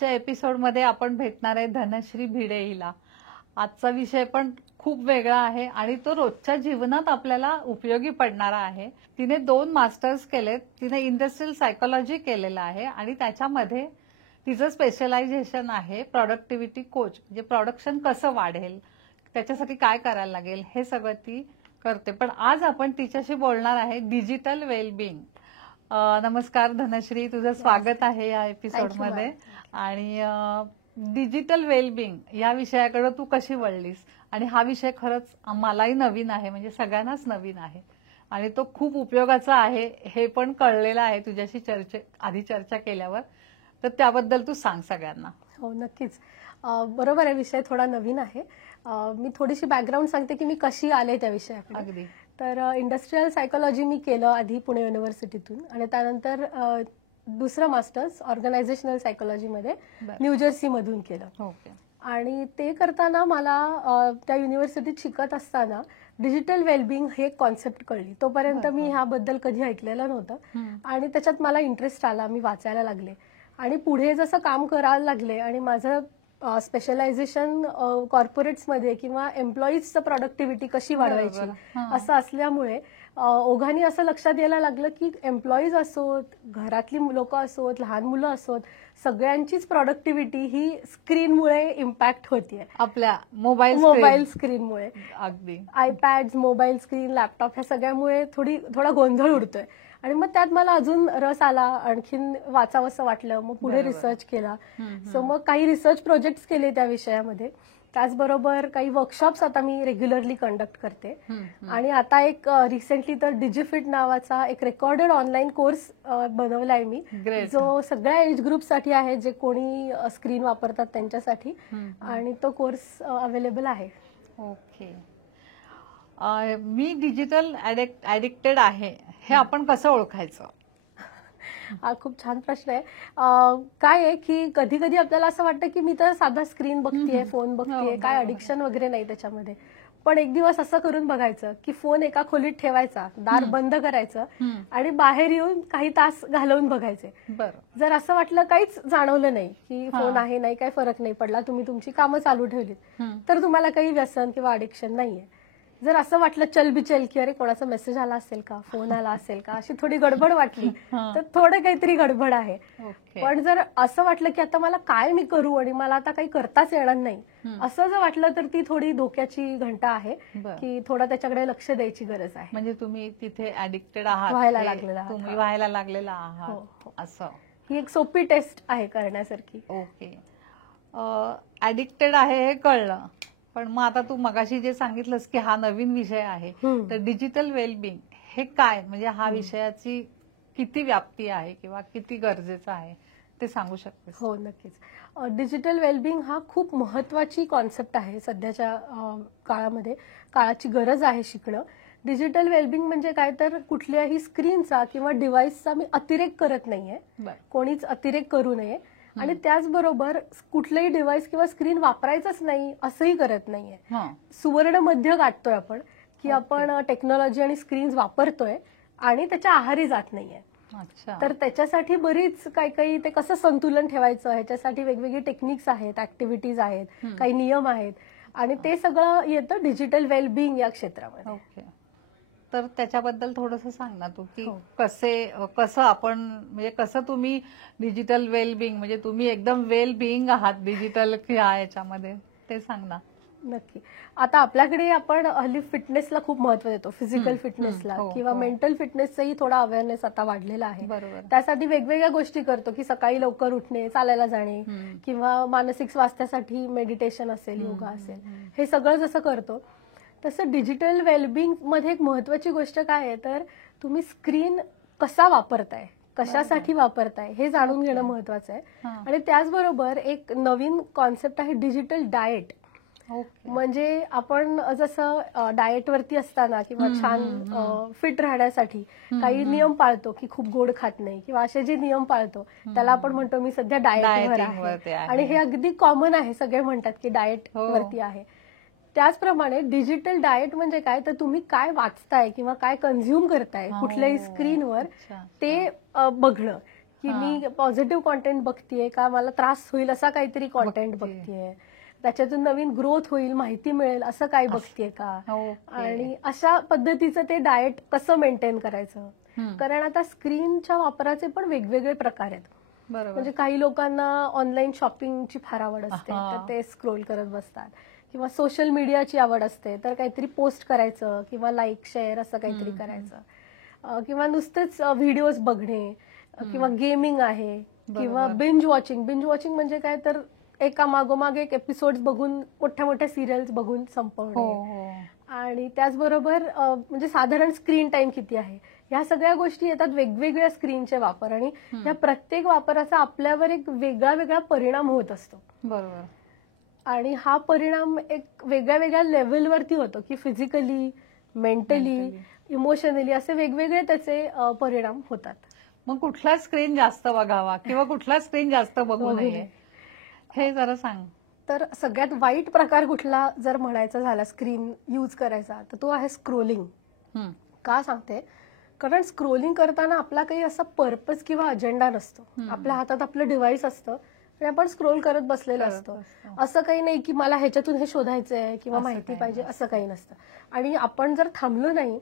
आजच्या एपिसोडमध्ये आपण भेटणार आहे धनश्री भिडे हिला. आजचा विषय पण खूप वेगळा आहे आणि तो रोजच्या जीवनात आपल्याला उपयोगी पडणारा आहे. तिने 2 मास्टर्स केलेत. तिने इंडस्ट्रियल सायकोलॉजी केलेलं आहे आणि त्याच्यामध्ये तिचं स्पेशलायझेशन आहे प्रोडक्टिव्हिटी कोच. म्हणजे प्रोडक्शन कसं वाढेल, त्याच्यासाठी काय करायला लागेल, हे सगळं ती करते. पण आज आपण तिच्याशी बोलणार आहे डिजिटल वेलबिंग. नमस्कार धनश्री, तुझं स्वागत आहे या एपिसोडमध्ये. आणि डिजिटल वेलबिंग या विषयाकडे तू कशी वळलीस? आणि हा विषय खरंच मलाही नवीन आहे, म्हणजे सगळ्यांनाच नवीन आहे आणि तो खूप उपयोगाचा आहे हे पण कळलेलं आहे तुझ्याशी आधी चर्चा केल्यावर. तर त्याबद्दल तू सांग सगळ्यांना. हो नक्कीच. बरोबर आहे, विषय थोडा नवीन आहे. मी थोडीशी बॅकग्राऊंड सांगते की मी कशी आले त्या विषयाकडे. अगदी. तर इंडस्ट्रियल सायकोलॉजी मी केलं आधी पुणे युनिव्हर्सिटीतून आणि त्यानंतर दुसरं मास्टर्स ऑर्गनायझेशनल सायकोलॉजीमध्ये न्यूजर्सी मधून केलं. ओके. आणि ते करताना मला त्या युनिव्हर्सिटीत शिकत असताना डिजिटल वेलबिंग हे कॉन्सेप्ट कळली. तोपर्यंत मी ह्याबद्दल कधी ऐकलेलं नव्हतं आणि त्याच्यात मला इंटरेस्ट आला. मी वाचायला लागले आणि पुढे जसं काम करायला लागले आणि माझं स्पेशलायझेशन कॉर्पोरेट्समध्ये किंवा एम्प्लॉईजचं प्रोडक्टिव्हिटी कशी वाढवायची असं असल्यामुळे ओघाने असं लक्षात यायला लागलं की एम्प्लॉईज असोत, घरातली लोक असोत, लहान मुलं असोत, सगळ्यांचीच प्रोडक्टिव्हिटी ही स्क्रीनमुळे इम्पॅक्ट होतीये. आपल्या मोबाईल स्क्रीनमुळे. अगदी. आयपॅड, मोबाईल स्क्रीन, लॅपटॉप ह्या सगळ्यामुळे थोडा गोंधळ उडतोय आणि मग त्यात मला अजून रस आला, आणखीन वाचावंसं वाटलं. मग पुढे रिसर्च केला. सो मग काही रिसर्च प्रोजेक्ट्स केले त्या विषयामध्ये. त्याचबरोबर काही वर्कशॉप्स आता मी रेग्युलरली कंडक्ट करते. आणि आता एक रिसेंटली तर डिजिफिट नावाचा एक रेकॉर्डेड ऑनलाईन कोर्स बनवलाय मी, जो सगळ्या एज ग्रुपसाठी आहे, जे कोणी स्क्रीन वापरतात त्यांच्यासाठी. आणि तो कोर्स अवेलेबल आहे. ओके. मी डिजिटल ऍडिक्टेड आहे हे आपण कसं ओळखायचं? हा खूप छान प्रश्न आहे. काय आहे की कधी कधी आपल्याला असं वाटतं की मी तर साधा स्क्रीन बघतीये, फोन बघतीये, काय अडिक्शन वगैरे नाही त्याच्यामध्ये. पण एक दिवस असं करून बघायचं की फोन एका खोलीत ठेवायचा, दार बंद करायचं आणि बाहेर येऊन काही तास घालवून बघायचे. जर असं वाटलं, काहीच जाणवलं नाही की फोन आहे, नाही काही फरक नाही पडला, तुम्ही तुमची कामं चालू ठेवलीत, तर तुम्हाला काही व्यसन किंवा अडिक्शन नाहीये. जर असं वाटलं चलबिचल की अरे कोणाचा मेसेज आला असेल का, फोन आला असेल का, अशी थोडी गडबड वाटली तर थोडं काहीतरी गडबड आहे. पण जर असं वाटलं की आता मला काय मी करू आणि मला आता काही करताच येणार नाही, असं जर वाटलं तर ती थोडी धोक्याची घंटा आहे की थोडं त्याच्याकडे लक्ष द्यायची गरज आहे. म्हणजे तुम्ही तिथे ऍडिक्टेड आहात, व्हायला लागलेला आहात. तुम्ही व्हायला लागलेला आहात असं. ही एक सोपी टेस्ट आहे करण्यासारखी. ओके. ऍडिक्टेड आहे हे कळलं, पण मग आता तू मगाशी जे सांगितलंस की हा नवीन विषय आहे, तर डिजिटल वेलबिंग हे काय, म्हणजे हा विषयाची किती व्याप्ती आहे किंवा किती गरजेचं आहे ते सांगू शकतेस? हो नक्कीच. डिजिटल वेलबिंग हा खूप महत्वाची कॉन्सेप्ट आहे सध्याच्या काळामध्ये. काळाची गरज आहे शिकणं. डिजिटल वेलबिंग म्हणजे काय, तर कुठल्याही स्क्रीनचा किंवा डिव्हाइसचा मी अतिरेक करत नाहीये, कोणीच अतिरेक करू नये. आणि त्याचबरोबर कुठलंही डिव्हाइस किंवा स्क्रीन वापरायचंच नाही असंही करत नाहीये. सुवर्ण मध्य गाठतोय आपण की आपण टेक्नॉलॉजी आणि स्क्रीन्स वापरतोय आणि त्याच्या आहारी जात नाहीये. तर त्याच्यासाठी बरीच काही ते कसं संतुलन ठेवायचं, ह्याच्यासाठी वेगवेगळी टेक्निक्स आहेत, ऍक्टिव्हिटीज आहेत, काही नियम आहेत आणि ते सगळं येतं डिजिटल वेलबिंग या क्षेत्रामध्ये. ओके. तर त्याच्याबद्दल थोडंसं सांग ना तू, की कसं आपण, म्हणजे कसं तुम्ही डिजिटल वेलबिंग, म्हणजे तुम्ही एकदम वेल बिईंग आहात डिजिटल याच्यामध्ये, ते सांग ना. नक्की. आता आपल्याकडे आपण हल्ली फिटनेसला खूप महत्व देतो, फिजिकल फिटनेसला किंवा मेंटल फिटनेसचाही थोडा अवेअरनेस आता वाढलेला आहे. त्यासाठी वेगवेगळ्या गोष्टी करतो की सकाळी लवकर उठणे, चालायला जाणे किंवा मानसिक स्वास्थ्यासाठी मेडिटेशन असेल, योगा असेल, हे सगळं जसं करतो तसं डिजिटल वेलबिंग मध्ये एक महत्वाची गोष्ट काय आहे, तर तुम्ही स्क्रीन कसा वापरताय, कशासाठी वापरताय हे जाणून घेणं महत्वाचं आहे. आणि त्याचबरोबर एक नवीन कॉन्सेप्ट आहे डिजिटल डाएट. म्हणजे आपण जसं डाएटवरती असताना किंवा छान फिट राहण्यासाठी काही नियम पाळतो की खूप गोड खात नाही किंवा असे जे नियम पाळतो त्याला आपण म्हणतो मी सध्या डाएटवर आहे. आणि हे अगदी कॉमन आहे, सगळे म्हणतात की डाएट वरती आहे. त्याचप्रमाणे डिजिटल डाएट म्हणजे काय, तर तुम्ही काय वाचताय किंवा काय कन्झ्युम करताय कुठल्याही स्क्रीनवर ते बघणं की मी पॉझिटिव्ह कॉन्टेंट बघतीये का मला त्रास होईल असा काहीतरी कॉन्टेंट बघतीये, त्याच्यातून नवीन ग्रोथ होईल, माहिती मिळेल असं काही बघतीये का, आणि अशा पद्धतीचं ते डाएट कसं मेंटेन करायचं. कारण आता स्क्रीनच्या वापराचे पण वेगवेगळे प्रकार आहेत. म्हणजे काही लोकांना ऑनलाईन शॉपिंगची फार आवड असते, तर ते स्क्रोल करत बसतात, किंवा सोशल मीडियाची आवड असते तर काहीतरी पोस्ट करायचं किंवा लाईक शेअर असं काहीतरी करायचं, किंवा नुसतेच व्हिडिओज बघणे, किंवा गेमिंग आहे, किंवा बिंज वॉचिंग. बिंज वॉचिंग म्हणजे काय तर एका मागोमाग एक एपिसोड बघून मोठ्या मोठ्या सिरियल्स बघून संपवणे. आणि त्याचबरोबर म्हणजे साधारण स्क्रीन टाइम किती आहे, ह्या सगळ्या गोष्टी येतात. वेगवेगळ्या स्क्रीनचे वापर, आणि या प्रत्येक वापराचा आपल्यावर एक वेगळा वेगळा परिणाम होत असतो. बरोबर. आणि हा परिणाम एक वेगळ्या वेगळ्या लेवलवरती होतो, की फिजिकली, मेंटली, इमोशनली असे वेगवेगळे त्याचे परिणाम होतात. मग कुठला स्क्रीन जास्त बघावा किंवा कुठला स्क्रीन जास्त बघू नये हे जरा सांग. तर सगळ्यात वाईट प्रकार कुठला जर म्हणायचा झाला स्क्रीन यूज करायचा, तर तो आहे स्क्रोलिंग. का सांगते, कारण स्क्रोलिंग करताना आपला काही असा पर्पज किंवा अजेंडा नसतो. आपल्या हातात आपलं डिव्हाइस असतं आणि आपण स्क्रोल करत बसलेलं असतो. असं काही नाही की मला ह्याच्यातून हे शोधायचंय किंवा माहिती पाहिजे, असं काही नसतं. आणि आपण जर थांबलो नाही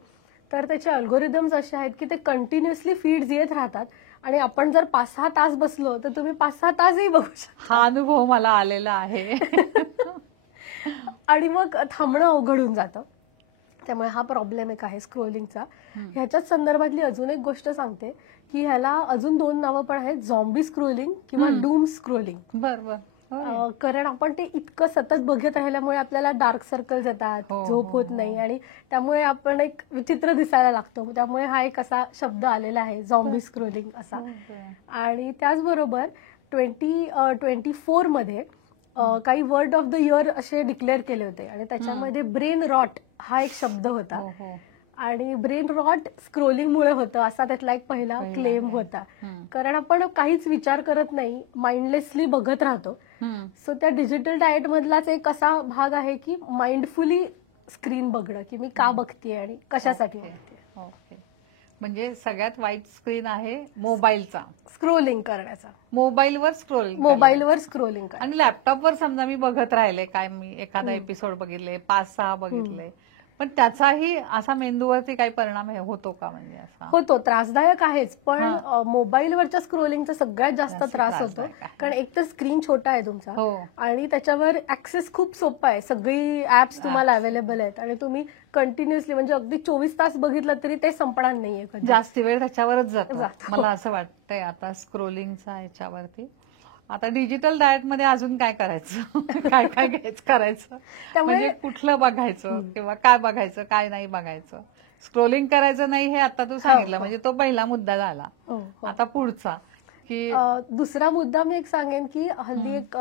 तर त्याचे अल्गोरिदम्स असे आहेत की ते कंटिन्युअसली फीड्स येत राहतात, आणि आपण जर 5-6 तास बसलो तर तुम्ही 5-6 तासही बघू शकता. हा अनुभव मला आलेला आहे. आणि मग थांबणं अवघड होऊन जातं. त्यामुळे हा प्रॉब्लेम एक आहे स्क्रोलिंगचा. ह्याच्याच संदर्भातली अजून एक गोष्ट सांगते की ह्याला अजून 2 नावं पण आहेत, झॉम्बी स्क्रोलिंग किंवा डूम स्क्रोलिंग. बरोबर. कारण आपण ते इतकं सतत बघत राहिल्यामुळे आपल्याला डार्क सर्कल्स येतात, झोप होत नाही, आणि त्यामुळे आपण एक विचित्र दिसायला लागतो. त्यामुळे हा एक असा शब्द आलेला आहे, झॉम्बी स्क्रोलिंग असा. आणि त्याचबरोबर 2024 मध्ये काही वर्ड ऑफ द इयर असे डिक्लेअर केले होते, आणि त्याच्यामध्ये ब्रेन रॉट हा एक शब्द होता. आणि ब्रेन रॉट स्क्रोलिंगमुळे होतं असा त्यातला एक पहिला क्लेम होता. कारण आपण काहीच विचार करत नाही, माइंडलेसली बघत राहतो. सो त्या डिजिटल डाएट मधलाच एक असा भाग आहे की माइंडफुली स्क्रीन बघणं, की मी का बघतेय आणि कशासाठी बघतेय. ओके. म्हणजे सगळ्यात वाईट स्क्रीन आहे मोबाईलचा, स्क्रोलिंग करण्याचा. मोबाईलवर स्क्रोलिंग आणि लॅपटॉपवर समजा मी बघत राहिले, काय मी एखादा एपिसोड बघितले, 5-6 बघितले, पण त्याचाही असा मेंदूवरती काही परिणाम होतो का? म्हणजे असा होतो, त्रासदायक आहेच. पण मोबाईलवरच्या स्क्रोलिंगचा सगळ्यात जास्त त्रास होतो, कारण एक तर स्क्रीन छोटा आहे तुमचा, आणि त्याच्यावर ऍक्सेस खूप सोपा आहे. सगळी ऍप्स तुम्हाला अवेलेबल आहेत, आणि तुम्ही कंटिन्युअसली म्हणजे अगदी 24 तास बघितलं तरी ते संपणार नाहीये. जास्ती वेळ त्याच्यावरच जातो मला असं वाटतंय आता स्क्रोलिंगचा ह्याच्यावरती. आता डिजिटल डाएट मध्ये अजून काय करायचं, काय काय करायचं, म्हणजे कुठलं बघायचं किंवा काय बघायचं, काय नाही बघायचं. स्क्रोलिंग करायचं नाही हे आता तू सांगितलं, म्हणजे तो पहिला मुद्दा झाला. आता पुढचा की दुसरा मुद्दा मी एक सांगेन की हल्ली एक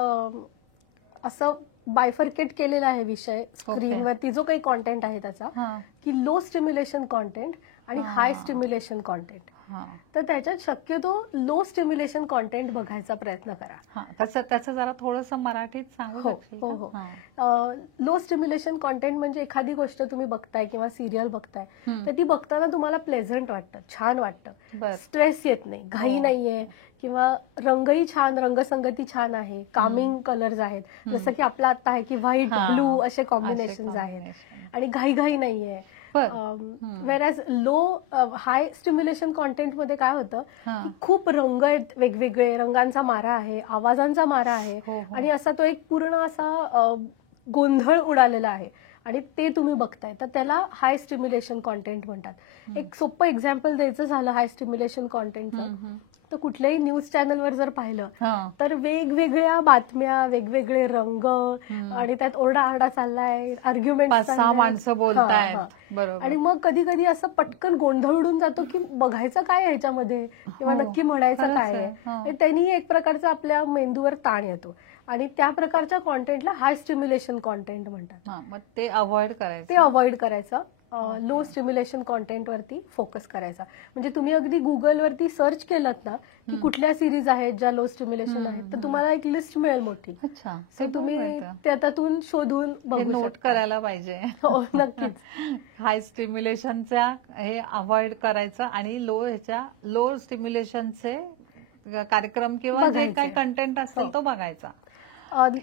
असं बायफर्केट केलेला आहे विषय स्क्रीनवरती जो काही कॉन्टेंट आहे त्याचा, की लो स्टिम्युलेशन कॉन्टेंट आणि हाय स्टिम्युलेशन कॉन्टेंट. तर त्याच्यात शक्यतो लो स्टिम्युलेशन कॉन्टेंट बघायचा प्रयत्न करा. त्याचं जरा थोडंसं मराठीत सांगू. हो. लो स्टिम्युलेशन कॉन्टेंट म्हणजे एखादी गोष्ट तुम्ही बघताय किंवा सिरियल बघताय, तर ती बघताना तुम्हाला प्लेझंट वाटतं, छान वाटतं, स्ट्रेस येत नाही, घाई नाहीये, किंवा रंगही छान, रंगसंगती छान आहे, कामिंग कलर्स आहेत, जसं की आपला आता आहे की व्हाईट ब्लू असे कॉम्बिनेशन्स आहेत, आणि घाई नाहीये. वेरॅज लो हाय स्टिम्युलेशन कॉन्टेंट मध्ये काय होतं की खूप रंग आहेत, वेगवेगळे रंगांचा मारा आहे, आवाजांचा मारा आहे, आणि असा तो एक पूर्ण असा गोंधळ उडालेला आहे, आणि ते तुम्ही बघताय, तर त्याला हाय स्टिम्युलेशन कॉन्टेंट म्हणतात. एक सोपं एक्झाम्पल द्यायचं झालं हाय स्टिम्युलेशन कॉन्टेंटचं, तर कुठल्याही न्यूज चॅनलवर जर पाहिलं तर वेगवेगळ्या बातम्या, वेगवेगळे रंग, आणि त्यात ओरडाआरडा चाललाय, आर्ग्युमेंट, माणसं बोलतायत, आणि मग कधी कधी असं पटकन गोंधळ उडून जातो की बघायचं काय ह्याच्यामध्ये, किंवा नक्की म्हणायचं काय आहे. त्यांनी एक प्रकारचा आपल्या मेंदूवर ताण येतो, आणि त्या प्रकारच्या कॉन्टेंटला हाय स्टिम्युलेशन कॉन्टेंट म्हणतात. मग ते अवॉइड करायचं. लो स्टिम्युलेशन कॉन्टेंट वरती फोकस करायचा. म्हणजे तुम्ही अगदी गुगलवरती सर्च केलं ना की कुठल्या सिरीज आहेत ज्या लो स्टिम्युलेशन आहेत, तर तुम्हाला एक लिस्ट मिळेल मोठी. तर तुम्ही त्यातून शोधून नोट करायला पाहिजे. हो, नक्कीच. हाय स्टिम्युलेशनच्या हे अवॉइड करायचं, आणि लो स्टिम्युलेशनचे कार्यक्रम किंवा जे काही कंटेंट असेल तो बघायचा.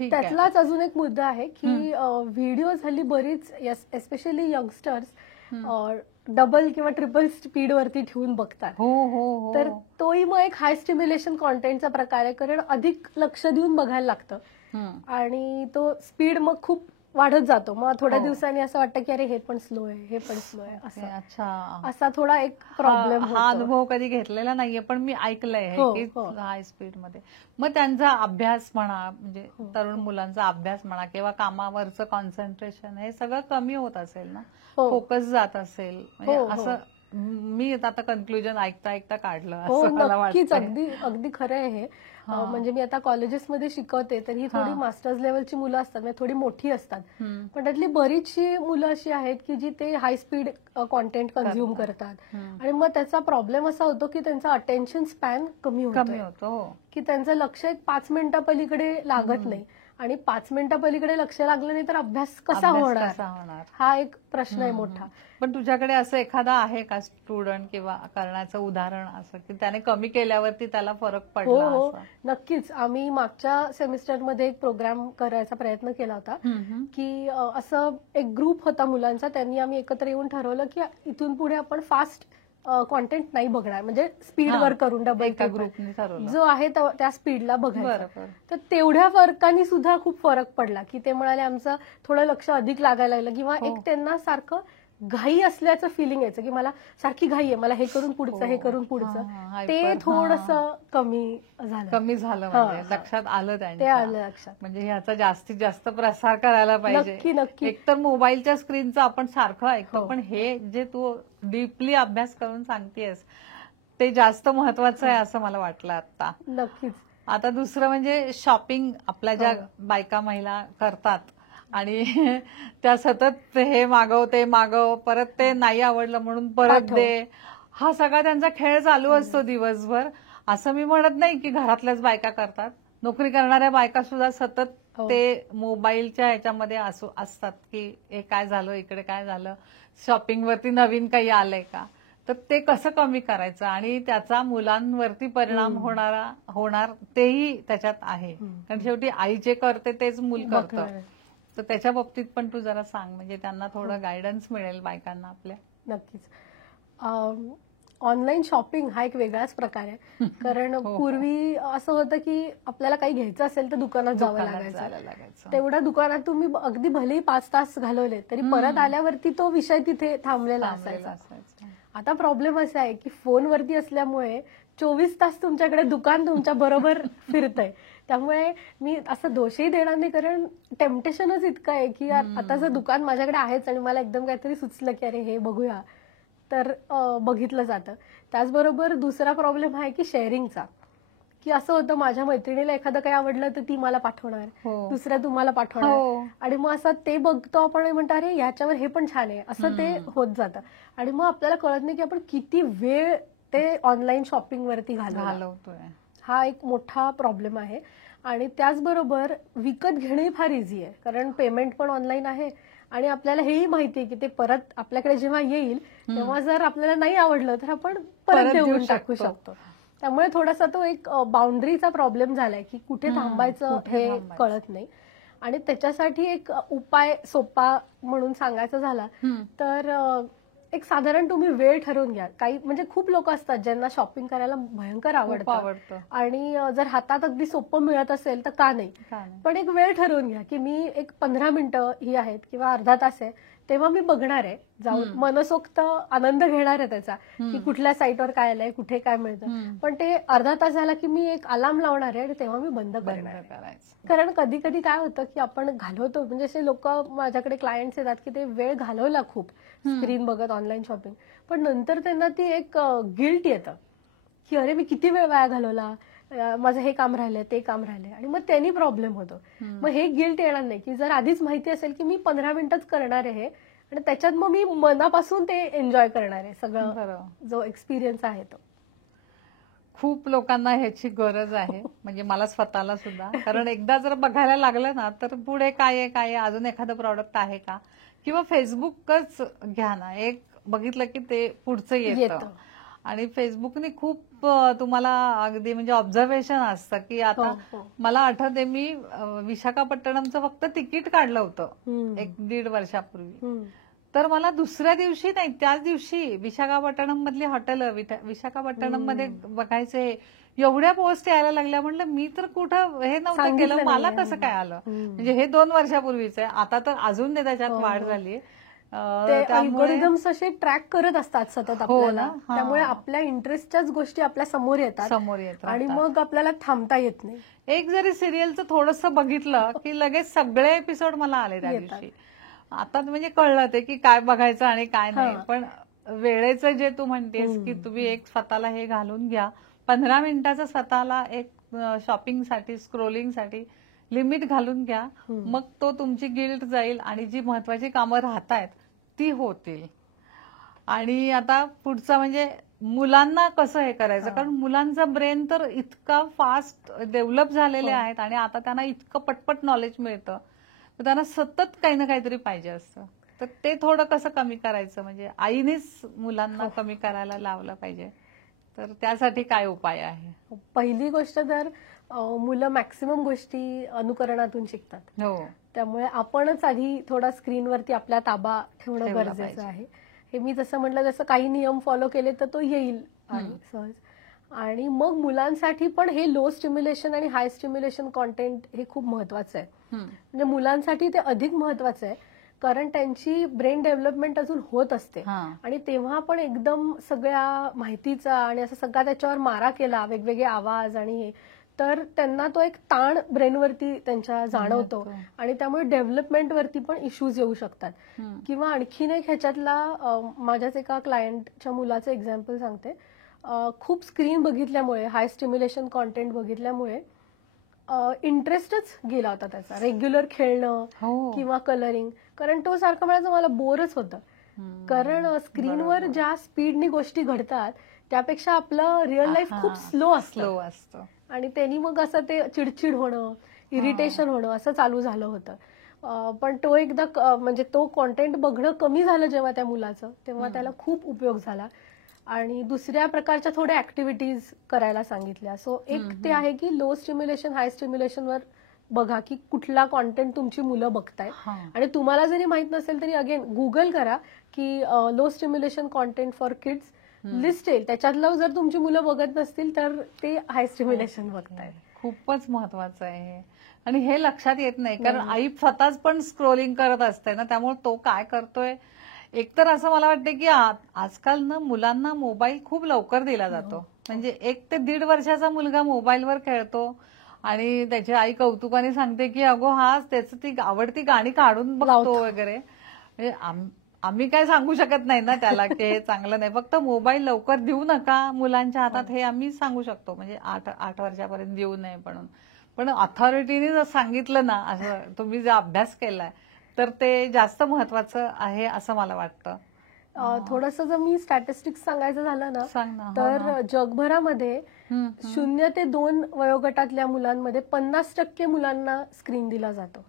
त्यातलाच अजून एक मुद्दा आहे की व्हिडिओ हल्ली बरीच एस्पेशली यंगस्टर्स डबल किंवा ट्रिपल स्पीड वरती ठेवून बघतात. तर तोही मग एक हाय स्टिम्युलेशन कॉन्टेंटचा प्रकार आहे, कारण अधिक लक्ष देऊन बघायला लागतं आणि तो स्पीड मग खूप वाढत जातो. मग थोड्या दिवसांनी असं वाटतं की अरे हे पण स्लो आहे, हे पण स्लो आहे, असं. अच्छा, असा थोडा एक प्रॉब्लेम. हा अनुभव कधी घेतलेला नाहीये, पण मी ऐकलंय की हाय स्पीड मध्ये मग त्यांचा अभ्यास म्हणा, म्हणजे तरुण मुलांचा अभ्यास म्हणा किंवा कामावरचं कॉन्सन्ट्रेशन हे सगळं कमी होत असेल ना, फोकस जात असेल. म्हणजे असं मी आता कन्क्लुजन ऐकता ऐकता काढलं असं मला वाटतं. अगदी खरं आहे हे. म्हणजे मी आता कॉलेजेसमध्ये शिकवते, तर ही थोडी मास्टर्स लेवलची मुलं असतात, म्हणजे थोडी मोठी असतात, पण त्यातली बरीचशी मुलं अशी आहेत की जी ते हाय स्पीड कॉन्टेंट कन्झ्युम करतात आणि मग त्याचा प्रॉब्लेम असा होतो की त्यांचा अटेन्शन स्पॅन कमी होतो, की त्यांचं लक्ष एक 5 मिनिटा पलीकडे लागत नाही आणि 5 मिनिटा पलीकडे लक्ष लागलं नाही तर अभ्यास कसा होणार, हा एक प्रश्न आहे मोठा. पण तुझ्याकडे असं एखादा आहे का स्टुडंट किंवा करण्याचं उदाहरण असं की त्याने कमी केल्यावरती त्याला फरक पडला? हो, नक्कीच. आम्ही मागच्या सेमिस्टरमध्ये एक प्रोग्राम करायचा प्रयत्न केला होता की असं एक ग्रुप होता मुलांचा, त्यांनी आम्ही एकत्र येऊन ठरवलं की इथून पुढे आपण फास्ट कॉन्टेंट नाही बघणार, म्हणजे स्पीडवर करून डबल ग्रुपने जो आहे त्या स्पीडला बघायचं. तर तेवढ्या फरकाने सुद्धा खूप फरक पडला की ते म्हणाले आमचं थोडं लक्ष अधिक लागायला लागलं, किंवा एक त्यांना सारखं घाई असल्याचं फिलिंग यायचं की मला सारखी घाई आहे, मला हे करून पुढचं, हे करून पुढचं, ते थोडंसं कमी झालं. म्हणजे लक्षात आलं लक्षात, म्हणजे ह्याचा जास्तीत जास्त प्रसार करायला पाहिजे. नक्की. एकतर मोबाईलच्या स्क्रीनचं आपण सारखं ऐकतो, पण हे जे तू डीपली अभ्यास करून सांगतेस ते जास्त महत्वाचं आहे असं मला वाटलं आता. नक्कीच. आता दुसरं म्हणजे शॉपिंग, आपल्या ज्या बायका महिला करतात आणि त्या सतत हे मागव ते मागव, परत ते नाही आवडलं म्हणून परत दे, हा सगळा त्यांचा खेळ चालू असतो दिवसभर. असं मी म्हणत नाही की घरातल्याच बायका करतात, नोकरी करणाऱ्या बायका सुद्धा सतत ते मोबाईलच्या ह्याच्यामध्ये असतात की हे काय झालं, इकडे काय झालं, शॉपिंग वरती नवीन काही आलंय का. तर ते कसं कमी करायचं आणि त्याचा मुलांवरती परिणाम होणार तेही त्याच्यात आहे, कारण शेवटी आई जे करते तेच मूल करतं. तर त्याच्या बाबतीत पण तू जरा सांग, म्हणजे त्यांना थोडं गायडन्स मिळेल बायकांना आपल्या. नक्कीच. ऑनलाईन शॉपिंग हा एक वेगळाच प्रकार आहे, कारण पूर्वी असं होतं की आपल्याला काही घ्यायचं असेल तर दुकानात जावं लागायचं. तेवढ्या दुकानात तुम्ही अगदी भलेही 5 तास घालवले तरी परत आल्यावरती तो विषय तिथे थांबलेला असायचा. आता प्रॉब्लेम असा आहे की फोनवरती असल्यामुळे 24 तास तुमच्याकडे दुकान तुमच्या बरोबर फिरतंय. त्यामुळे मी असं दोषही देणार नाही, कारण टेम्पटेशनच इतकं आहे की आता जर दुकान माझ्याकडे आहेच आणि मला एकदम काहीतरी सुचलं की अरे हे बघूया, तर बघितलं जातं. त्याचबरोबर दुसरा प्रॉब्लेम आहे की शेअरिंगचा, की असं होतं माझ्या मैत्रिणीला एखादं काही आवडलं तर ती मला पाठवणार, दुसऱ्या तुम्हाला पाठवणार, आणि मग असं ते बघतो आपण, म्हणतो अरे ह्याच्यावर हे पण छान आहे, असं ते होत जातं. आणि मग आपल्याला कळत नाही की आपण किती वेळ ते ऑनलाईन शॉपिंग वरती घालवतोय. हा एक मोठा प्रॉब्लेम आहे. आणि त्याचबरोबर विकत घेणे फार इझी आहे, कारण पेमेंट पण ऑनलाईन आहे आणि आपल्याला हेही माहिती आहे की ते परत आपल्याकडे जेव्हा येईल तेव्हा जर आपल्याला नाही आवडलं तर आपण परत देऊन टाकू शकतो. त्यामुळे थोडासा तो एक बाउंड्रीचा प्रॉब्लेम झालाय की कुठे थांबायचं हे कळत नाही. आणि त्याच्यासाठी एक उपाय सोपा म्हणून सांगायचा झाला तर एक साधारण तुम्ही वेळ ठरवून घ्या. काही म्हणजे खूप लोक असतात ज्यांना शॉपिंग करायला भयंकर आवडतं आणि जर हातात अगदी सोपं मिळत असेल तर का नाही, पण एक वेळ ठरवून घ्या की मी एक 15 मिनिटं ही आहेत किंवा अर्धा तास आहे तेव्हा मी बघणार आहे, जाऊन मनसोक्त आनंद घेणार आहे त्याचा की कुठल्या साईटवर काय आलंय, कुठे काय मिळतं. पण ते अर्धा तास झाला की मी एक अलार्म लावणार आहे आणि तेव्हा मी बंद करणार आहे. कारण कधी कधी काय होतं की आपण घालवतो, म्हणजे असे लोक माझ्याकडे क्लायंट्स येतात की ते वेळ घालवला खूप स्क्रीन बघत ऑनलाईन शॉपिंग, पण नंतर त्यांना ती एक गिल्ट येतं की अरे मी किती वेळ वाया घालवला, माझं हे काम राहिलंय ते काम राहिलंय, आणि मग त्यांनी प्रॉब्लेम होतो. मग हे गिल्ट येणार नाही की जर आधीच माहिती असेल की मी 15 मिनिटच करणार आहे आणि त्याच्यात मग मी मनापासून ते एन्जॉय करणार आहे सगळं, जो एक्सपिरियन्स आहे तो. खूप लोकांना ह्याची गरज आहे, म्हणजे मला स्वतःला सुद्धा, कारण एकदा जर बघायला लागलं ना तर पुढे काय आहे अजून एखादं प्रॉडक्ट आहे का, किंवा फेसबुकच घ्या ना, एक बघितलं की ते पुढचं येतं आणि फेसबुकने खूप तुम्हाला अगदी म्हणजे ऑब्झर्वेशन असतं की आता मला आठवते मी विशाखापट्टणमचं फक्त तिकीट काढलं होतं 1-1.5 वर्षापूर्वी. तर मला दुसऱ्या दिवशी नाही त्याच दिवशी विशाखापट्टणम मधली हॉटेल विशाखापट्टणम मध्ये बघायचे एवढ्या पोस्ट यायला लागल्या. म्हणलं मी तर कुठं हे नव्हतं केलं, मला कसं काय आलं. म्हणजे हे 2 वर्षापूर्वीच आहे. आता तर अजून त्याच्यात वाढ झाली. अल्गोरिदम्स असे ट्रॅक करत असतात सतत आपल्याला, त्यामुळे आपल्या इंटरेस्टच्याच गोष्टी आपल्या समोर येतात आणि मग आपल्याला थांबता येत नाही. एक जरी सिरियलचं थोडंसं बघितलं की लगेच सगळे एपिसोड मला आले त्या दिवशी. आता म्हणजे कळलं ते की काय बघायचं आणि काय नाही. पण वेळेचं जे तू म्हणतेस की तुम्ही एक स्वतःला हे घालून घ्या, 15 मिनिटाचं स्वतःला एक शॉपिंगसाठी स्क्रोलिंगसाठी लिमिट घालून घ्या, मग तो तुमची गिल्ट जाईल आणि जी महत्वाची कामं राहतायत ती होतील. आणि आता पुढचं म्हणजे मुलांना कसं हे करायचं, कारण मुलांचा ब्रेन तर इतका फास्ट डेव्हलप झालेले आहेत आणि आता त्यांना इतकं पटपट नॉलेज मिळतं, तर त्यांना सतत काही ना काहीतरी पाहिजे असतं. तर ते थोडं कसं कमी करायचं, म्हणजे आईनेच मुलांना कमी करायला लावलं पाहिजे. तर त्यासाठी काय उपाय आहे? पहिली गोष्ट तर मुलं मॅक्सिमम गोष्टी अनुकरणातून शिकतात. त्यामुळे आपणच आधी थोडा स्क्रीनवरती आपला ताबा ठेवणं गरजेचं आहे. हे मी जसं म्हटलं जसं काही नियम फॉलो केले तर तो येईल सहज. आणि मग मुलांसाठी पण हे लो स्टिम्युलेशन आणि हाय स्टिम्युलेशन कॉन्टेंट हे खूप महत्वाचं आहे. म्हणजे मुलांसाठी ते अधिक महत्वाचं आहे, कारण त्यांची ब्रेन डेव्हलपमेंट अजून होत असते आणि तेव्हा पण एकदम सगळ्या माहितीचा आणि असं सगळा त्याच्यावर मारा केला, वेगवेगळे आवाज आणि हे, तर त्यांना तो एक ताण ब्रेनवरती त्यांच्या जाणवतो आणि त्यामुळे डेव्हलपमेंटवरती पण इश्यूज येऊ शकतात. किंवा आणखीन एक ह्याच्यातला माझ्याच एका क्लायंटच्या मुलाचं एक्झाम्पल सांगते. खूप स्क्रीन बघितल्यामुळे, हाय स्टिम्युलेशन कॉन्टेंट बघितल्यामुळे इंटरेस्टच गेला होता त्याचा, रेग्युलर खेळणं किंवा कलरिंग. कारण तो सारखं म्हणायचं मला बोरच होतं, कारण स्क्रीनवर ज्या स्पीडनी गोष्टी घडतात त्यापेक्षा आपलं रिअल लाईफ खूप स्लो असतं आणि त्यांनी मग असं ते चिडचिड होणं, इरिटेशन होणं असं चालू झालं होतं. पण तो एकदा म्हणजे तो कॉन्टेंट बघणं कमी झालं जेव्हा त्या मुलाचं, तेव्हा त्याला खूप उपयोग झाला आणि दुसऱ्या प्रकारच्या थोड्या ऍक्टिव्हिटीज करायला सांगितल्या. सो एक ते आहे की लो स्टिम्युलेशन हाय स्टिम्युलेशनवर बघा की कुठला कॉन्टेंट तुमची मुलं बघतायत. आणि तुम्हाला जरी माहित नसेल तरी अगेन गुगल करा की low stimulation content for kids, list येईल त्याच्यातलं. जर तुमची मुलं बघत नसतील तर ते हाय स्टिम्युलेशन बघतायत. खूपच महत्वाचं आहे आणि हे लक्षात येत नाही, कारण आई स्वतःच पण स्क्रोलिंग करत असते ना, त्यामुळे तो काय करतोय. एकतर असं मला वाटतं की आजकाल ना मुलांना मोबाईल खूप लवकर दिला जातो. म्हणजे 1 ते 1.5 वर्षाचा मुलगा मोबाईलवर खेळतो आणि त्याची आई कौतुकाने सांगते की अगो हा त्याचं ती आवडती गाणी काढून बघतो वगैरे. म्हणजे आम्ही काय सांगू शकत नाही ना त्याला की हे चांगलं नाही, फक्त मोबाईल लवकर देऊ नका मुलांच्या हातात हे आम्ही सांगू शकतो, म्हणजे 8 वर्षापर्यंत देऊ नये म्हणून. पण अथॉरिटीने जर सांगितलं ना, असं तुम्ही जर अभ्यास केलाय तर ते जास्त महत्वाचं आहे असं मला वाटतं. थोडंसं जर मी स्टॅटिस्टिक्स सांगायचं झालं ना, तर जगभरामध्ये 0 ते 2 वयोगटातल्या मुलांमध्ये 50% मुलांना स्क्रीन दिला जातो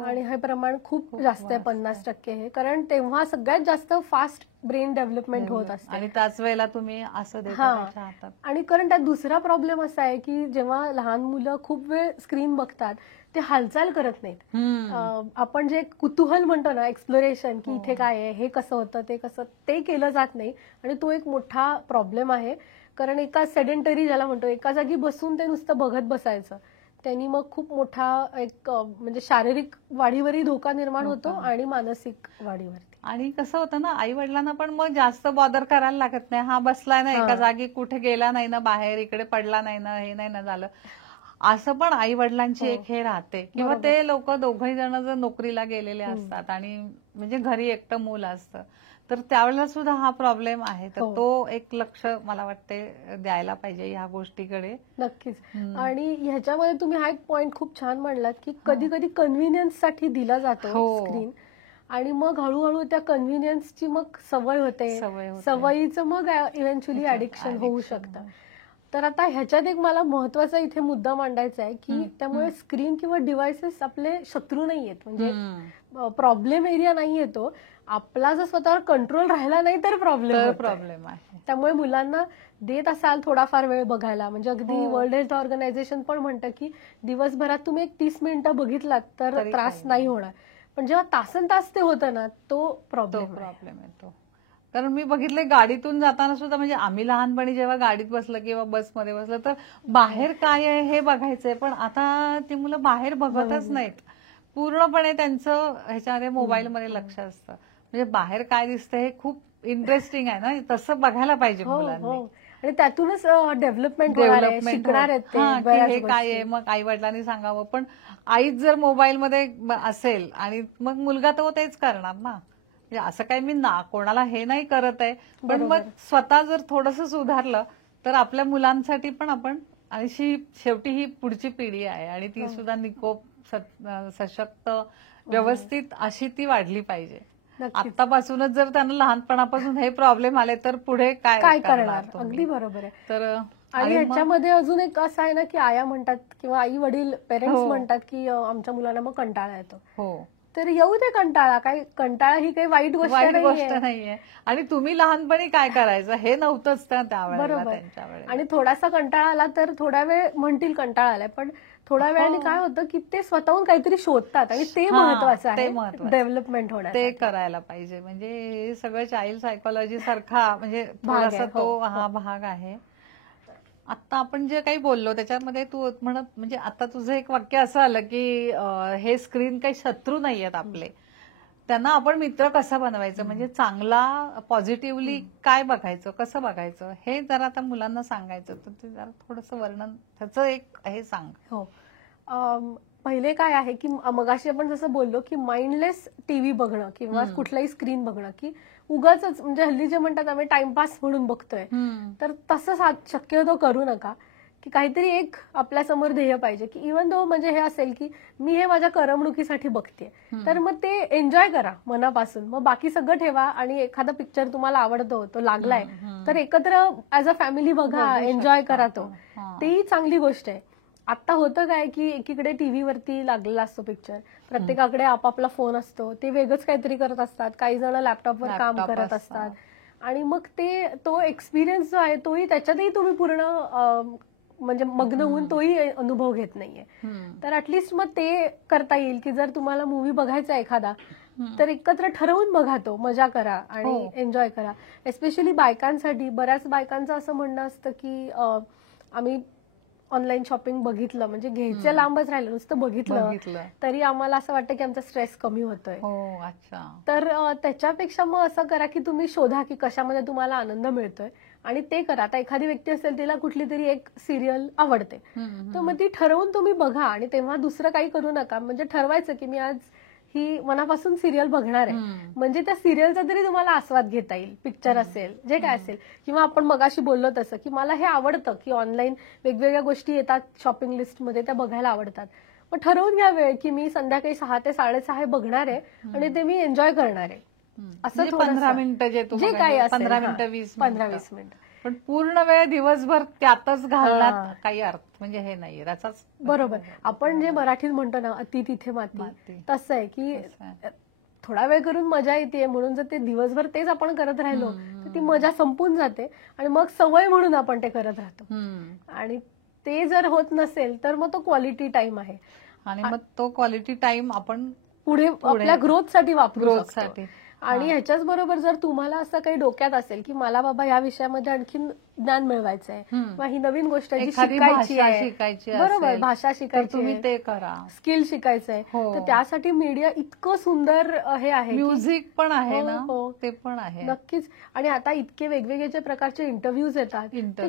आणि हे प्रमाण खूप जास्त आहे 50% हे, कारण तेव्हा सगळ्यात जास्त फास्ट ब्रेन डेव्हलपमेंट होत असते आणि त्याच वेळेला तुम्ही असं देता. आणि कारण त्यात दुसरा प्रॉब्लेम असा आहे की जेव्हा लहान मुलं खूप वेळ स्क्रीन बघतात ते हालचाल करत नाहीत. आपण जे कुतूहल म्हणतो ना, एक्सप्लोरेशन, की इथे काय आहे, हे कसं होतं, ते कसं, ते केलं जात नाही आणि तो एक मोठा प्रॉब्लेम आहे. कारण एका सेडेंटरी ज्याला म्हणतो, एका जागी बसून ते नुसतं बघत बसायचं, त्यांनी मग खूप मोठा एक म्हणजे शारीरिक वाढीवरही धोका निर्माण होतो आणि मानसिक वाढीवरती. आणि कसं होतं ना, आई वडिलांना पण मग जास्त बॉदर करायला लागत नाही. हा बसलाय ना एका जागी, कुठे गेला नाही ना बाहेर, इकडे पडला नाही ना, हे नाही ना झालं, असं पण आई वडिलांची एक हे राहते. किंवा ते लोक दोघही जण जर नोकरीला गेलेले असतात आणि म्हणजे घरी एकटं मूल असतं, तर त्यावेळेला सुद्धा हा प्रॉब्लेम आहे. तर तो एक लक्ष मला वाटते द्यायला पाहिजे या गोष्टीकडे. नक्कीच. आणि ह्याच्यामध्ये तुम्ही हा एक पॉइंट खूप छान म्हणलात की कधी कधी कन्व्हिनियन्स साठी दिला जातो स्क्रीन आणि मग हळूहळू त्या कन्व्हिनियन्सची मग सवय होते, सवयीचं मग इव्हेंच्युअली ॲडिक्शन होऊ शकतं. तर आता ह्याच्यात एक मला महत्वाचा इथे मुद्दा मांडायचा आहे की त्यामुळे स्क्रीन किंवा डिव्हायसेस आपले शत्रू नाही आहेत, म्हणजे प्रॉब्लेम एरिया नाही येतो. आपला जर स्वतःवर कंट्रोल राहिला नाही तर प्रॉब्लेम आहे. त्यामुळे मुलांना देत असाल थोडाफार वेळ बघायला, म्हणजे अगदी वर्ल्ड हेल्थ ऑर्गनायझेशन पण म्हणतं की दिवसभरात तुम्ही एक 30 मिनिटं बघितलात तर त्रास नाही होणार, पण जेव्हा तासन तास ते होतं ना तो प्रॉब्लेम येतो. कारण मी बघितलंय गाडीतून जाताना सुद्धा, म्हणजे आम्ही लहानपणी जेव्हा गाडीत बसलं किंवा बसमध्ये बसलं तर बाहेर काय आहे हे बघायचंय, पण आता ती मुलं बाहेर बघतच नाहीत. पूर्णपणे त्यांचं ह्याच्यामध्ये मोबाईलमध्ये लक्ष असतं. म्हणजे बाहेर काय दिसतं हे खूप इंटरेस्टिंग आहे ना, तसं बघायला पाहिजे मुलांनी. आणि त्यातूनच डेव्हलपमेंट शिकणार आहेत ते हे काय आहे, मग आई वडिलांनी सांगावं. पण आईच जर मोबाईलमध्ये असेल आणि मग मुलगा तर तेच करणार ना. म्हणजे असं काही मी कोणाला हे नाही करत आहे, पण मग स्वतः जर थोडंसं सुधारलं तर आपल्या मुलांसाठी पण आपण, आणि शेवटी ही पुढची पिढी आहे आणि ती सुद्धा निकोप सशक्त व्यवस्थित अशी ती वाढली पाहिजे. आतापासूनच जर त्यांना लहानपणापासून हे प्रॉब्लेम आले तर पुढे काय करणार. अगदी बरोबर आहे. तर आणि ह्याच्यामध्ये अजून एक असं आहे ना की आया म्हणतात किंवा आई वडील पेरेंट्स म्हणतात की आमच्या मुलांना मग कंटाळा येतो. तर येऊ दे कंटाळा, कंटाळा ही काही वाईट गोष्ट नाहीये. आणि तुम्ही लहानपणी काय करायचं हे नव्हतंच त्यावेळेला त्यांच्यावेळेला. आणि थोडासा कंटाळा आला तर थोड्या वेळ म्हणतील कंटाळा आलाय, पण थोड्या वेळाने काय होतं की ते स्वतःहून काहीतरी शोधतात आणि ते महत्वाचं आहे डेव्हलपमेंट होण्यात. ते करायला पाहिजे. म्हणजे हे सगळं चाइल्ड सायकोलॉजी सारखा म्हणजे थोडासा तो हा भाग आहे. आता आपण जे काही बोललो त्याच्यामध्ये तू म्हणत, म्हणजे आता तुझं एक वाक्य असं आलं की हे स्क्रीन काही शत्रू नाहीयेत आपले, त्यांना आपण मित्र कसा बनवायचं, म्हणजे चांगला पॉझिटिव्हली काय बघायचं, कसं बघायचं हे जरा आता मुलांना सांगायचं. तर ते जरा थोडंसं वर्णन त्याचं एक हे सांग. हो, पहिले काय आहे की मगाशी आपण जसं बोललो की माइंडलेस टीव्ही बघणं किंवा कुठलाही स्क्रीन बघणं, की उगाच म्हणजे हल्ली जे म्हणतात आम्ही टाइमपास म्हणून बघतोय, तर तसं शक्यतो करू नका. की काहीतरी एक आपल्या समोर ध्येय पाहिजे, की इव्हन दो म्हणजे हे असेल की मी हे माझ्या करमणुकीसाठी बघते, तर मग ते एन्जॉय करा मनापासून. मग बाकी सगळं ठेवा आणि एखादा पिक्चर तुम्हाला आवडतो, तो लागलाय तर एकत्र ऍज अ फॅमिली बघा, एन्जॉय करा तो. तेही चांगली गोष्ट आहे. आता होतं काय की एकीकडे टीव्हीवरती लागलेला असतो पिक्चर, प्रत्येकाकडे आपापला फोन असतो, ते वेगळंच काहीतरी करत असतात, काही जण लॅपटॉपवर काम करत असतात आणि मग ते तो एक्सपिरियन्स जो आहे तोही त्याच्यातही तुम्ही पूर्ण म्हणजे मग्न होऊन तोही अनुभव घेत नाहीये. तर ऍटलिस्ट मग ते करता येईल की जर तुम्हाला मूव्ही बघायचा एखादा तर एकत्र ठरवून बघा, तो मजा करा आणि एन्जॉय करा. एस्पेशली बायकांसाठी बऱ्याच बायकांचं असं म्हणणं असतं की आम्ही ऑनलाईन शॉपिंग बघितलं, म्हणजे घ्यायचं लांबच राहिलं, नुसतं बघितलं तरी आम्हाला असं वाटतं की आमचा स्ट्रेस कमी होतोय. तर त्याच्यापेक्षा मग असं करा की तुम्ही शोधा की कशामध्ये तुम्हाला आनंद मिळतोय आणि ते करा. आता एखादी व्यक्ती असेल तिला कुठली तरी एक सिरियल आवडते, तर मग ती ठरवून तुम्ही बघा आणि तेव्हा दुसरं काही करू नका. म्हणजे ठरवायचं की मी आज ही मनापासून सिरियल बघणार आहे, म्हणजे त्या सिरियलचा तरी तुम्हाला आस्वाद घेता येईल. पिक्चर असेल, जे काय असेल, किंवा आपण मगाशी बोललो तसं की मला हे आवडतं की ऑनलाईन वेगवेगळ्या गोष्टी येतात शॉपिंग लिस्टमध्ये, त्या बघायला आवडतात. मग ठरवून घ्या वेळ की मी संध्याकाळी 6 ते 6:30 हे बघणार आहे आणि ते मी एन्जॉय करणार आहे. असं 15 मिनिटं जे काही असेल, 15 मिनिटं 20 मिनिटं, पण पूर्ण वेळ दिवसभर त्यातच घालण्यात काही अर्थ म्हणजे हे नाहीये त्याचाच. बरोबर. आपण जे मराठीत म्हणतो ना अति तिथे माती, तसं आहे की थोडा वेळ करून मजा येते, म्हणून जर ते दिवसभर तेच आपण करत राहिलो तर ती मजा संपून जाते आणि मग सवय म्हणून आपण ते करत राहतो. आणि ते जर होत नसेल तर मग तो क्वालिटी टाइम आहे आणि मग तो क्वालिटी टाइम आपण पुढे आपल्या ग्रोथसाठी वापरू शकतो. आणि ह्याच्याच बरोबर जर तुम्हाला असं काही डोक्यात असेल की मला बाबा या विषयामध्ये आणखीन ज्ञान मिळवायचंय किंवा ही नवीन गोष्ट जी शिकायची आहे, बरोबर, भाषा शिकायची, ते करा, स्किल शिकायचंय, तर त्यासाठी मीडिया इतकं सुंदर हे आहे. म्युझिक पण आहे ना, ते पण आहे नक्कीच. आणि आता इतके वेगवेगळे प्रकारचे इंटरव्ह्यूज येतात,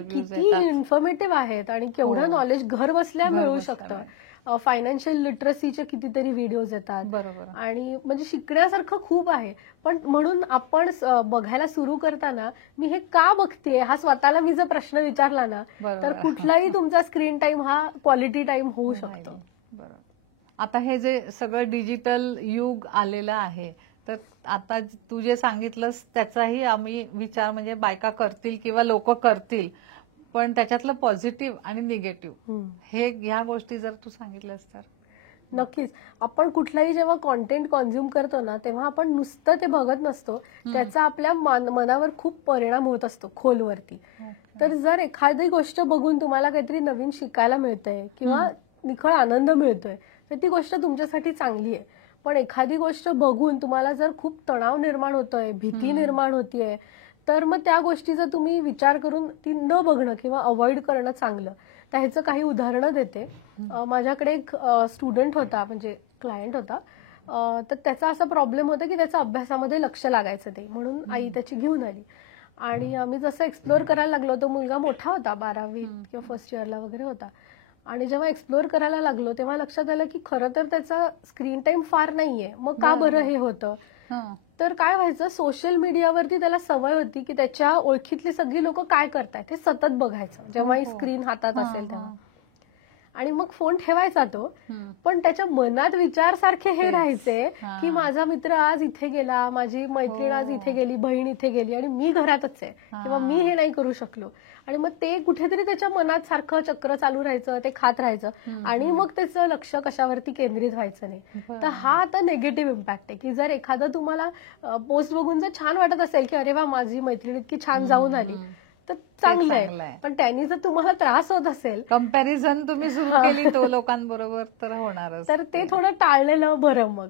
किती इन्फॉर्मेटिव्ह आहेत आणि केवढं नॉलेज घर बसल्या मिळू शकतं. फायनान्शियल लिटरसीचे कितीतरी व्हिडिओज येतात, बरोबर, आणि म्हणजे शिकण्यासारखं खूप आहे. पण म्हणून आपण बघायला सुरू करताना मी हे का बघते हा स्वतःला मी जर प्रश्न विचारला ना, तर कुठलाही तुमचा स्क्रीन टाइम हा क्वालिटी टाइम होऊ शकतो. बरोबर. आता हे जे सगळं डिजिटल युग आलेलं आहे, तर आता तू जे सांगितलंस त्याचाही आम्ही विचार म्हणजे बायका करतील किंवा लोक करतील, पण त्याच्यातलं पॉझिटिव्ह आणि निगेटिव्ह हे ह्या गोष्टी जर तू सांगितल्यास तर. नक्कीच. आपण कुठलाही जेव्हा कॉन्टेंट कॉन्झ्युम करतो ना, तेव्हा आपण नुसतं ते बघत नसतो, त्याचा आपल्या मनावर खूप परिणाम होत असतो खोलवरती. तर जर एखादी गोष्ट बघून तुम्हाला काहीतरी नवीन शिकायला मिळतंय किंवा निखळ आनंद मिळतोय, तर ती गोष्ट तुमच्यासाठी चांगली आहे. पण एखादी गोष्ट बघून तुम्हाला जर खूप तणाव निर्माण होतोय, भीती निर्माण होतीये, तर मग त्या गोष्टीचा तुम्ही विचार करून ती न बघणं किंवा अवॉइड करणं चांगलं. तर ह्याचं काही उदाहरणं देते. माझ्याकडे एक स्टुडंट होता, म्हणजे क्लायंट होता. तर त्याचा असा प्रॉब्लेम होता की त्याचा अभ्यासामध्ये लक्ष लागायचं नाही, म्हणून आई त्याची घेऊन आली. आणि आम्ही जसं एक्सप्लोर करायला लागलो, तो मुलगा मोठा होता, 12वी किंवा फर्स्ट इयरला वगैरे होता. आणि जेव्हा एक्सप्लोर करायला लागलो तेव्हा लक्षात आलं की खरं तर त्याचा स्क्रीन टाइम फार नाहीये. मग का बरं हे होतं? तर काय व्हायचं, सोशल मीडियावरती त्याला सवय होती की त्याच्या ओळखीतली सगळी लोक काय करतायत हे सतत बघायचं, जेव्हाही स्क्रीन हातात असेल तेव्हा. आणि मग फोन ठेवायचा तो, पण त्याच्या मनात विचार सारखे हे राहायचे की माझा मित्र आज इथे गेला, माझी मैत्रीण आज इथे गेली, बहीण इथे गेली आणि मी घरातच आहे किंवा मी हे नाही करू शकलो. आणि मग ते कुठेतरी त्याच्या मनात सारखं चक्र चालू राहायचं, ते खात राहायचं आणि मग त्याचं लक्ष कशावरती केंद्रित व्हायचं नाही. तर हा आता निगेटिव्ह इम्पॅक्ट आहे की जर एखादं तुम्हाला पोस्ट बघून जर छान वाटत असेल की अरे वा माझी मैत्रीण इतकी छान जाऊन आली, तर चांगलं आहे. पण त्यांनी जर तुम्हाला त्रास होत असेल, कंपॅरिझन तुम्ही सुरू केली तो लोकांबरोबर, तर होणार, तर ते थोडं टाळलेलं बरं. मग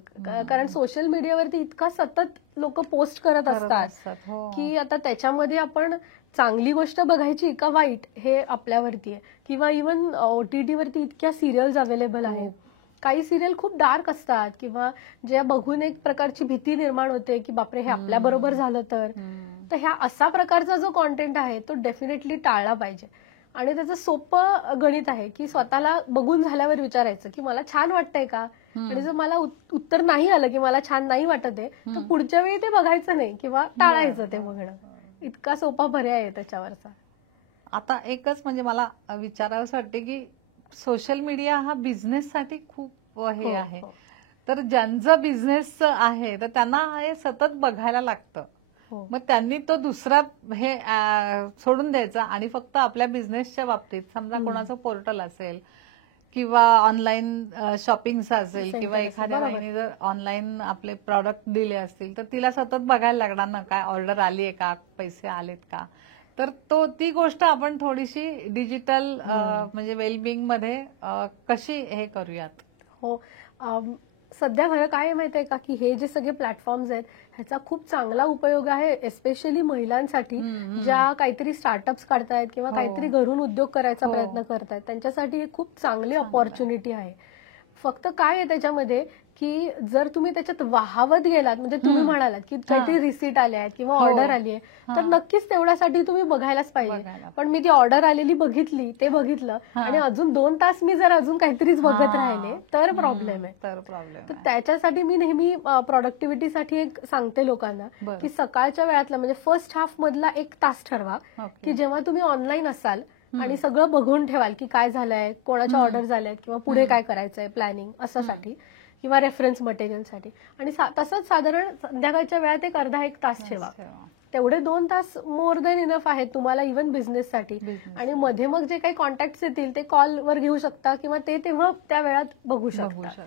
कारण सोशल मीडियावरती इतका सतत लोक पोस्ट करत असतात की आता त्याच्यामध्ये आपण चांगली गोष्ट बघायची का वाईट हे आपल्यावरती आहे. किंवा इव्हन OTT वरती इतक्या सिरियल्स अवेलेबल आहेत. काही सिरियल खूप डार्क असतात किंवा ज्या बघून एक प्रकारची भीती निर्माण होते की बापरे हे आपल्या बरोबर झालं तर ह्या असा प्रकारचा जो कॉन्टेंट आहे तो डेफिनेटली टाळला पाहिजे. आणि त्याचं सोपं गणित आहे की स्वतःला बघून झाल्यावर विचारायचं की मला छान वाटतंय का, आणि जर मला उत्तर नाही आलं की मला छान नाही वाटत आहे, तर पुढच्या वेळी ते बघायचं नाही किंवा टाळायचं ते बघणं. इतका सोपा पर्याय आहे त्याच्यावरचा. आता एकच म्हणजे मला विचारावंसं वाटते की सोशल मीडिया हा बिझनेससाठी खूप हे आहे. तर ज्यांचं बिझनेस आहे तर त्यांना हे सतत बघायला लागतं. मग त्यांनी तो दुसरा हे सोडून द्यायचा आणि फक्त आपल्या बिझनेसच्या बाबतीत, समजा कोणाचं पोर्टल असेल किंवा ऑनलाईन शॉपिंगचं असेल किंवा एखाद्या बाईने जर ऑनलाईन आपले प्रॉडक्ट दिले असतील तर तिला सतत बघायला लागणार ना, काय ऑर्डर आली आहे का, पैसे आलेत का. तर ती गोष्ट आपण थोडीशी डिजिटल म्हणजे वेलबिंग मध्ये कशी हे करूयात. हो, सध्या खरं काय माहितीये का की हे जे सगळे प्लॅटफॉर्म्स आहेत ह्याचा खूप चांगला उपयोग आहे, एस्पेशली महिलांसाठी ज्या काहीतरी स्टार्टअप्स काढतायत किंवा काहीतरी घरून उद्योग करायचा प्रयत्न करतायत, त्यांच्यासाठी ही खूप चांगली अपॉर्च्युनिटी आहे. फक्त काय आहे त्याच्यामध्ये की जर तुम्ही त्याच्यात वाहावत गेलात, म्हणजे तुम्ही म्हणालात की काहीतरी रिसीट आले आहेत किंवा ऑर्डर आली आहे, तर नक्कीच तेवढ्यासाठी तुम्ही बघायलाच पाहिजे. पण मी ती ऑर्डर आलेली बघितली, ते बघितलं आणि अजून 2 तास मी जर अजून काहीतरीच बघत राहिले तर प्रॉब्लेम आहे. तर त्याच्यासाठी मी नेहमी प्रोडक्टिव्हिटीसाठी एक सांगते लोकांना की सकाळच्या वेळातला म्हणजे फर्स्ट हाफ मधला 1 तास ठरवा की जेव्हा तुम्ही ऑनलाईन असाल आणि सगळं बघून ठेवाल की काय झालंय, कोणाच्या ऑर्डर झाल्यात किंवा पुढे काय करायचंय, प्लॅनिंग असासाठी किंवा रेफरन्स मटेरियलसाठी. आणि तसंच साधारण संध्याकाळच्या वेळात एक अर्धा 1 तास ठेवा. तेवढे 2 तास मोर देन इनफ आहेत तुम्हाला इव्हन बिझनेससाठी. आणि मध्ये मग जे काही कॉन्टॅक्ट येतील ते कॉलवर घेऊ शकता किंवा ते तेव्हा त्या वेळात बघू शकता.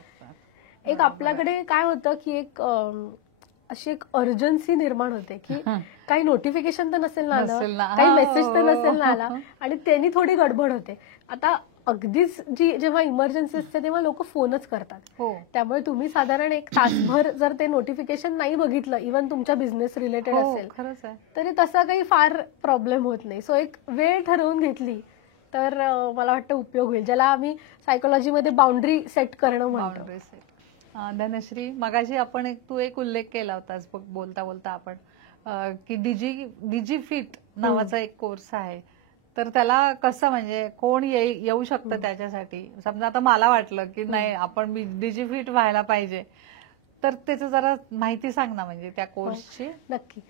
एक आपल्याकडे काय होतं की एक अशी एक अर्जन्सी निर्माण होते की काही नोटिफिकेशन तर नसेल ना आलं, काही मेसेज तर नसेल ना आला, आणि त्यांनी थोडी गडबड होते. आता अगदीच जेव्हा इमर्जन्सी असते तेव्हा लोक फोनच करतात. त्यामुळे तुम्ही साधारण 1 तासभर जर ते नोटिफिकेशन नाही बघितलं, इव्हन तुमच्या बिझनेस रिलेटेड असेल, तरी तसा काही फार प्रॉब्लेम होत नाही. सो एक वेळ ठरवून घेतली तर मला वाटतं उपयोग होईल, ज्याला आम्ही सायकोलॉजीमध्ये बाउंड्री सेट करणं म्हणतो. धनश्री, मगाशी आपण तू एक उल्लेख केला होतास बोलता बोलता आपण की डिजिफिट नावाचा एक कोर्स आहे. तर त्याला कसं म्हणजे कोण येऊ शकतं त्याच्यासाठी? समजा आता मला वाटलं की नाही आपण डिजिफिट व्हायला पाहिजे, तर त्याचं जरा माहिती सांग ना, म्हणजे त्या कोर्सची. नक्की.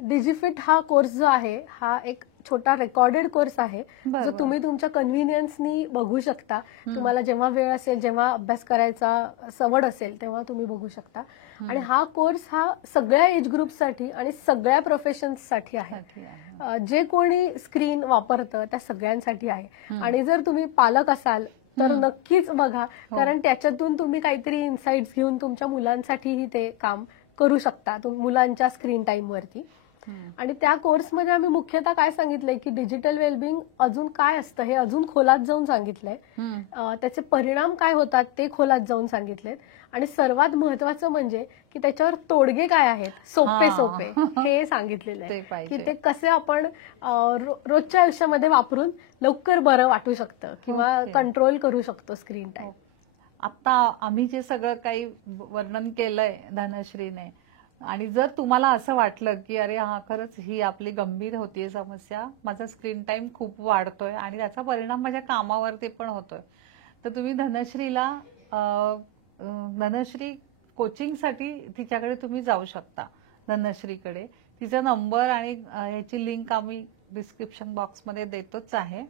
डिजिफिट हा कोर्स जो आहे हा एक छोटा रेकॉर्डेड कोर्स आहे जो तुम्ही तुमच्या कन्व्हिनियन्सनी बघू शकता. तुम्हाला जेव्हा वेळ असेल, जेव्हा अभ्यास करायचा सवड असेल तेव्हा तुम्ही बघू शकता. आणि हा कोर्स हा सगळ्या एज ग्रुपसाठी आणि सगळ्या प्रोफेशन्ससाठी आहे. जे कोणी स्क्रीन वापरतं त्या सगळ्यांसाठी आहे. आणि जर तुम्ही पालक असाल तर नक्कीच बघा, कारण त्याच्यातून तुम्ही काहीतरी इन्साइट्स घेऊन तुमच्या मुलांसाठीही ते काम करू शकता, मुलांच्या स्क्रीन टाइम वरती. आणि त्या कोर्समध्ये आम्ही मुख्यतः काय सांगितलंय की डिजिटल वेलबिंग अजून काय असतं हे अजून खोलात जाऊन सांगितलंय, त्याचे परिणाम काय होतात ते खोलात जाऊन सांगितलेत, आणि सर्वात महत्वाचं म्हणजे की त्याच्यावर तोडगे काय आहेत, सोपे सोपे हे सांगितलेलं आहे की ते कसे आपण रोजच्या आयुष्यामध्ये वापरून लवकर बरं वाटू शकतं किंवा कंट्रोल करू शकतो स्क्रीन टाइम. आता आम्ही जे सगळं काही वर्णन केलंय धनश्रीने, आणि जर तुम्हाला असं वाटलं की अरे हा खरंच ही आपली गंभीर होतीये समस्या, माझा स्क्रीन टाइम खूप वाढतोय आणि त्याचा परिणाम माझ्या कामावरती पण होतोय, तर तुम्ही धनश्री कोचिंगसाठी तिच्याकडे तुम्ही जाऊ शकता. धनश्रीकडे तिचा नंबर आणि ह्याची लिंक आम्ही डिस्क्रिप्शन बॉक्समध्ये देतोच आहे.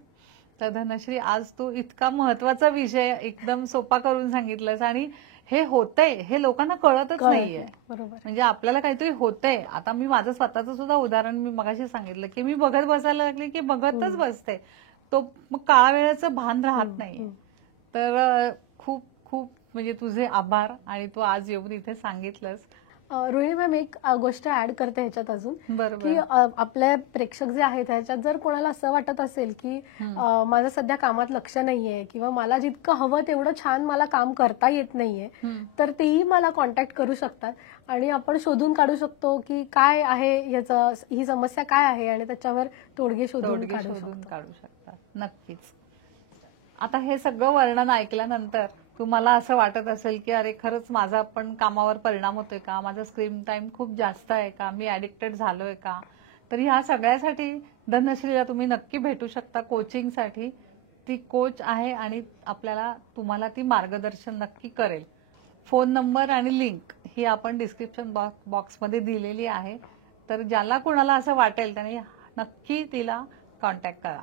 तर धनश्री, आज तू इतका महत्वाचा विषय एकदम सोपा करून सांगितलंस, आणि हे होतंय हे लोकांना कळतच नाहीये. बरोबर. म्हणजे आपल्याला काहीतरी होतंय. आता मी माझं स्वतःचं सुद्धा उदाहरण मी मगाशी सांगितलं की मी बघत बसायला लागले की बघतच बसते, तो मग काळा वेळेचं भान राहत नाही. तर खूप खूप म्हणजे तुझे आभार, आणि तू आज येऊन इथे सांगितलंस. रोहिणी मॅम, एक गोष्ट ऍड करते ह्याच्यात अजून, की आपले प्रेक्षक जे आहेत ह्याच्यात जर कोणाला असं वाटत असेल की माझं सध्या कामात लक्ष नाहीये किंवा मला जितकं हवं तेवढं छान मला काम करता येत नाहीये, तर तेही मला कॉन्टॅक्ट करू शकतात आणि आपण शोधून काढू शकतो की काय आहे ह्याचं, ही समस्या काय आहे, आणि त्याच्यावर तोडगे शोधून काढू शकतात. नक्कीच. आता हे सगळं वर्णन ऐकल्यानंतर तुम्हाला असं वाटत असेल की अरे खरंच माझा पण कामावर परिणाम होतोय का, माझा स्क्रीन टाइम खूप जास्त आहे का, मी ऍडिक्टेड झालोय का, तर ह्या सगळ्यासाठी धनश्रीला तुम्ही नक्की भेटू शकता कोचिंगसाठी. ती कोच आहे आणि तुम्हाला ती मार्गदर्शन नक्की करेल. फोन नंबर आणि लिंक ही आपण डिस्क्रिप्शन बॉक्समध्ये दिलेली आहे. तर ज्याला कोणाला असं वाटेल त्याने नक्की तिला कॉन्टॅक्ट करा.